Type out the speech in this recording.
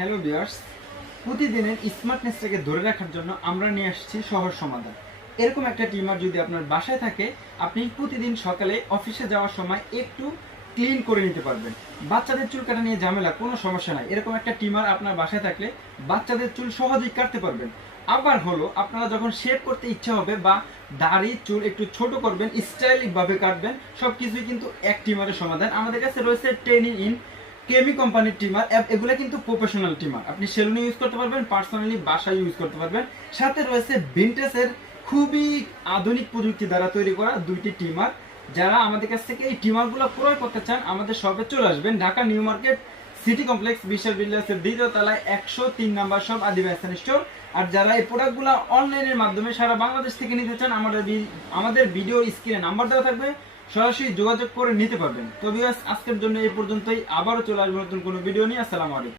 Hello viewers, প্রতিদিনের স্মার্টনেসটাকে ধরে রাখার জন্য আমরা নিয়ে আসছি সহজ সমাধান। এরকম একটা টিমার যদি আপনার বাসায় থাকে, আপনি প্রতিদিন সকালে অফিসে যাওয়ার সময় একটু ক্লিন করে নিতে পারবেন। বাচ্চাদের চুল কাটা নিয়ে ঝামেলা, কোনো সমস্যা নাই। এরকম একটা টিমার আপনার বাসায় থাকলে বাচ্চাদের চুল সহজেই কাটতে পারবেন। আবার হলো, আপনারা যখন শেভ করতে ইচ্ছা হবে বা দাড়ি চুল একটু ছোট করবেন, স্টাইলিশ ভাবে কাটবেন, সবকিছুই কিন্তু এক টিমারের সমাধান। আমাদের কাছে রয়েছে 10 in কেমি কোম্পানির টিমার। এগুলো কিন্তু প্রফেশনাল টিমার, আপনি সেলুনে ইউজ করতে পারবেন, পার্সোনালি বাসায় ইউজ করতে পারবেন। সাথে রয়েছে ভিনটেজের খুবই আধুনিক প্রযুক্তি দ্বারা তৈরি করা দুইটি টিমার। যারা আমাদের কাছ থেকে এই টিমারগুলো ক্রয় করতে চান, আমাদের শপে চলে আসবেন। Dhaka new market city complex বিশাল বিল্ডার্সের 2য় তলায় 103 নম্বর শপ আদিবাসী স্টোর। আর যারা এই প্রোডাক্টগুলো অনলাইনের মাধ্যমে সারা বাংলাদেশ থেকে নিতে চান, আমাদের ভিডিও স্ক্রিনে নাম্বার দেওয়া থাকবে, সরাসরি যোগাযোগ করে নিতে পারবেন। তো ভিউয়ার্স, আজকের জন্য এই পর্যন্তই। আবারও চলে আসবো নতুন কোনো ভিডিও নিয়ে। আসসালামু আলাইকুম।